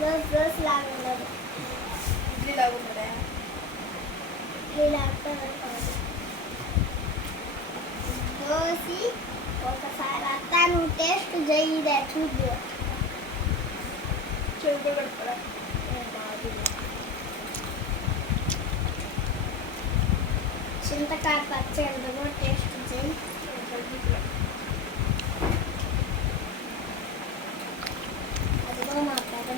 దోశ లాగా ఉండదు. ఇడ్లీ లాగా ఉండదా? ఇడ్లీ లాగా కాదు. దోశ ఒకసారి అత్త నువ్వు టేస్ట్ చేయదే చూద్దు. చెరుకు పెడతారా? చింతకాయ పచ్చడి కూడా టేస్ట్ చేయి. అది కూడా మా పెద్ద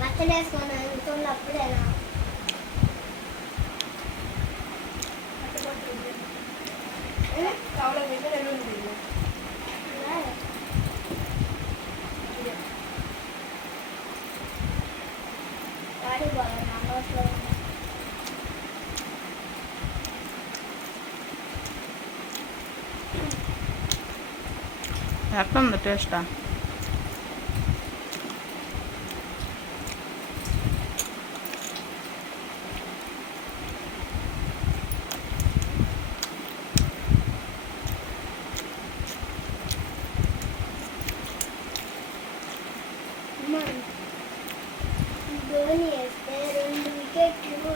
పచ్చడి వేసుకొని వెళ్తున్నప్పుడేనా కావలో అయితే రెండు ఉంది. వాడి బాగా నా నోట్లో ఎట్లా ఉంది టేస్టా? ధోని వేస్తే 2 వికెట్లు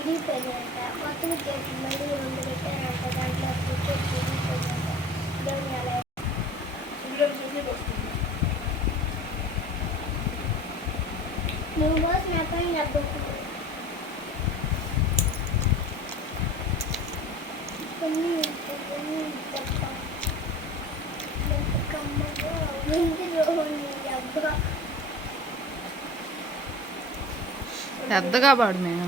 ఇడిపోయినాయంట. కొత్త వికెట్లు మళ్ళీ 2 పెట్టారంట. దాంట్లో వికెట్లు ఇడిపోయినాయంట. ధోని అలా ఇందులో చూసి వస్తుంది. నువ్వు పోసిన పైన డబ్బు పెద్దగా పాడు మేము.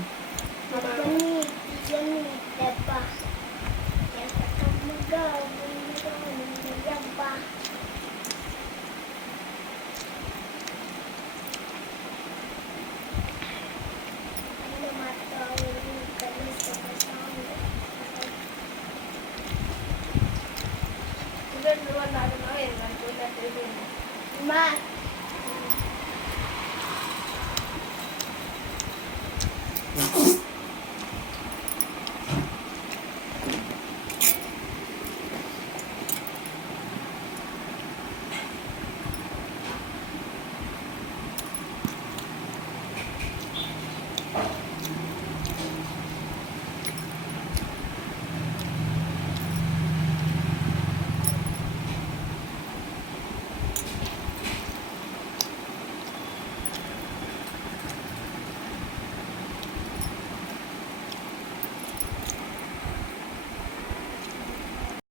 నువ్వు నాటనా? మా